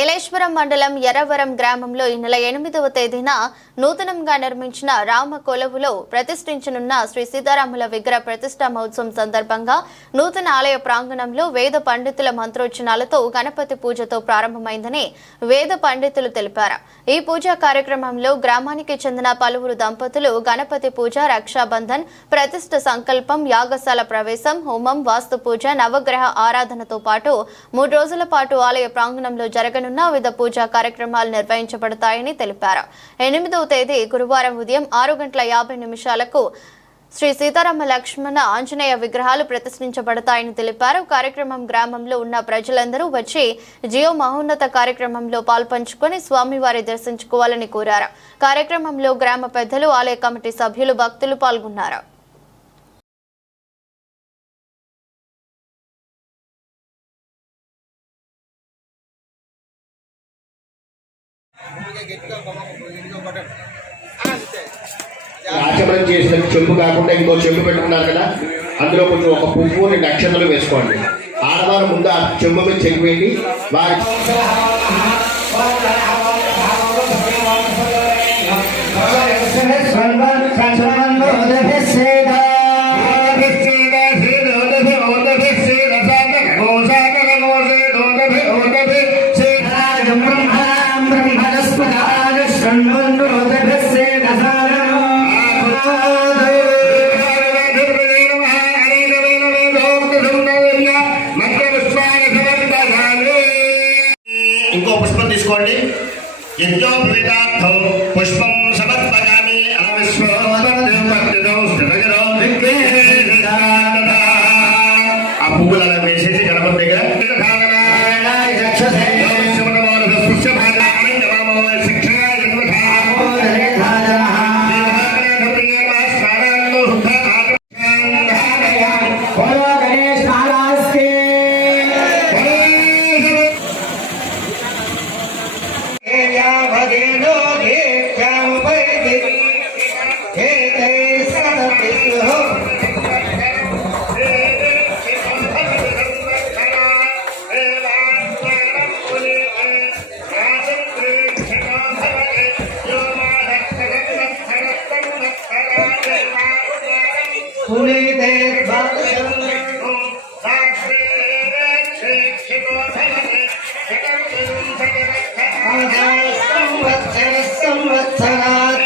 ఏలేశ్వరం మండలం ఎర్రవరం గ్రామంలో ఈ నెల 8వ తేదీన నూతనంగా నిర్మించిన రామ కొలువులో ప్రతిష్ఠించనున్న శ్రీ సీతారాముల విగ్రహ ప్రతిష్ఠా మహోత్సవం సందర్భంగా నూతన ఆలయ ప్రాంగణంలో వేద పండితుల మంత్రోచ్చరణలతో గణపతి పూజతో ప్రారంభమైందని వేద పండితులు తెలిపారు. ఈ పూజా కార్యక్రమంలో గ్రామానికి చెందిన పలువురు దంపతులు గణపతి పూజ, రక్షాబంధన్, ప్రతిష్ఠ సంకల్పం, యాగశాల ప్రవేశం, హోమం, వాస్తు పూజ, నవగ్రహ ఆరాధనతో పాటు 3 రోజుల పాటు ఆలయ ప్రాంగణంలో జరగనున్న వివిధ పూజా కార్యక్రమాలు నిర్వహించబడతాయని తెలిపారు. 8వ తేదీ గురువారం ఉదయం 6:50 శ్రీ సీతారామ లక్ష్మణ ఆంజనేయ విగ్రహాలు ప్రతిష్ఠించబడతాయని తెలిపారు. కార్యక్రమం గ్రామంలో ఉన్న ప్రజలందరూ వచ్చి జియో మహోన్నత కార్యక్రమంలో పాల్పంచుకొని స్వామివారి దర్శించుకోవాలని కోరారు. కార్యక్రమంలో గ్రామ పెద్దలు, ఆలయ కమిటీ సభ్యులు, భక్తులు పాల్గొన్నారు. ఆచమనం చేసిన చెంబు కాకుండా ఇంకో చెంబు పెట్టుకున్నారు కదా, అందులో కొంచెం ఒక పువ్వు 2 అక్షంతలు వేసుకోండి. ఆడవారు ముందు ఆ చెంబు మీద చెంపేయండి. వారి ఇంకో పుష్పం తీసుకోండి. యజ్ఞో ప్రవితార్థం పుష్పం సమర్పయామి. ఆ పువ్వులు అలా వేసేసి గణపతి దగ్గర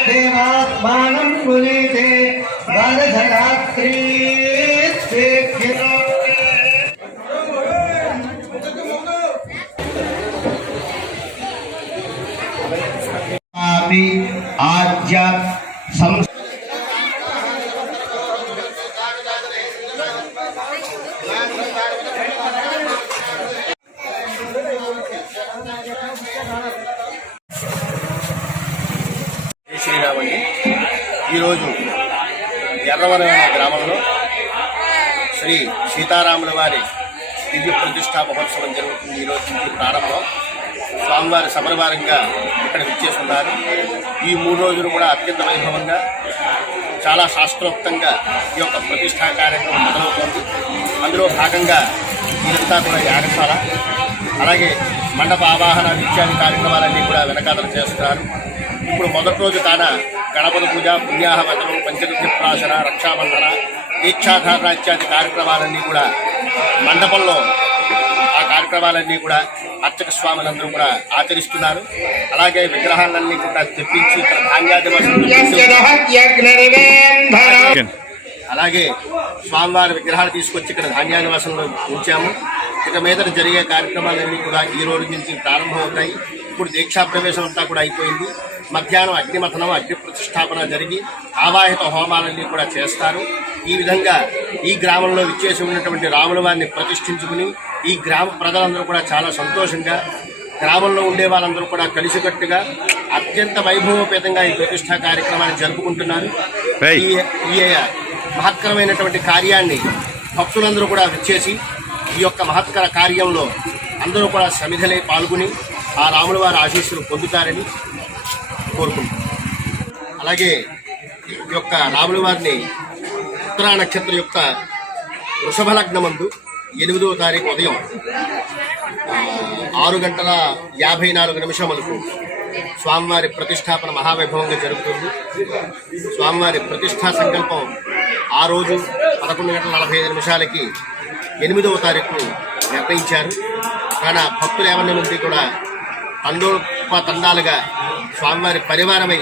దేవాత్మానం పునీతే బాలధరాత్రి ఆద్య శ్రీరామండి. ఈరోజు ఎర్రవరం గ్రామంలో శ్రీ సీతారాముల వారి దివ్య ప్రతిష్టా మహోత్సవం జరుగుతుంది. ఈరోజు నుంచి ప్రారంభం. స్వామివారి సమరవారంగా ఇక్కడ విచ్చేస్తున్నారు. ఈ 3 రోజులు కూడా అత్యంత వైభవంగా, చాలా శాస్త్రోక్తంగా ఈ యొక్క ప్రతిష్టా కార్యక్రమం మొదలవుతోంది. అందులో భాగంగా ఇదంతా కూడా యాగశాల, అలాగే మండప ఆవాహన ఇత్యాది కార్యక్రమాలన్నీ కూడా వెనకాతలు చేస్తున్నారు. ఇప్పుడు మొదటి రోజు కాన గణపతి పూజ, పుణ్యాహవచనం, పంచగవ్య ప్రాశన, రక్షాబంధన, దీక్షాధారణ ఇత్యాది కార్యక్రమాలన్నీ కూడా మండపంలో ఆ కార్యక్రమాలన్నీ కూడా అర్చక స్వాములందరూ కూడా ఆచరిస్తున్నారు. అలాగే విగ్రహాలన్నీ కూడా తెప్పించి ఇక్కడ ధాన్యాది అలాగే స్వామివారి విగ్రహాలు తీసుకొచ్చి ఇక్కడ ధాన్యానివాసంలో ఉంచాము. ఇక మీద జరిగే కార్యక్రమాలన్నీ కూడా ఈ రోజు నుంచి ప్రారంభమవుతాయి. ఇప్పుడు దీక్షా ప్రవేశం అంతా కూడా అయిపోయింది. మధ్యాహ్నం అగ్నిమథనం, అగ్ని ప్రతిష్టాపన జరిగి ఆవాహిత హోమాలన్నీ కూడా చేస్తారు. ఈ విధంగా ఈ గ్రామంలో విచ్చేసి ఉన్నటువంటి రాముల వారిని ప్రతిష్ఠించుకుని ఈ గ్రామ ప్రజలందరూ కూడా చాలా సంతోషంగా, గ్రామంలో ఉండే వాళ్ళందరూ కూడా కలిసికట్టుగా అత్యంత వైభవోపేతంగా ఈ ప్రతిష్టా కార్యక్రమాన్ని జరుపుకుంటున్నారు. ఈ మహత్కరమైనటువంటి కార్యాన్ని భక్తులందరూ కూడా విచ్చేసి ఈ యొక్క మహత్కర కార్యంలో అందరూ కూడా సమిధలై పాల్గొని ఆ రాముల వారి ఆశీస్సులు పొందుతారని కోరుకుంటున్నాం. అలాగే ఈ యొక్క రాముల వారిని ఉత్తరా నక్షత్రం యొక్క వృషభ లగ్నమందు 8వ తారీఖు ఉదయం 6:54 స్వామివారి ప్రతిష్టాపన మహావైభవంగా జరుగుతుంది. స్వామివారి ప్రతిష్టా సంకల్పం ఆ రోజు 11:45 8వ తారీఖు నిర్ణయించారు. కానీ భక్తులు ఎవరి నుండి కూడా తండాలుగా స్వామివారి పరివారమై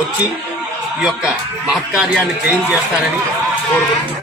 వచ్చి ఈ యొక్క మహత్కార్యాన్ని జయం చేస్తారని కోరుకుంటున్నారు.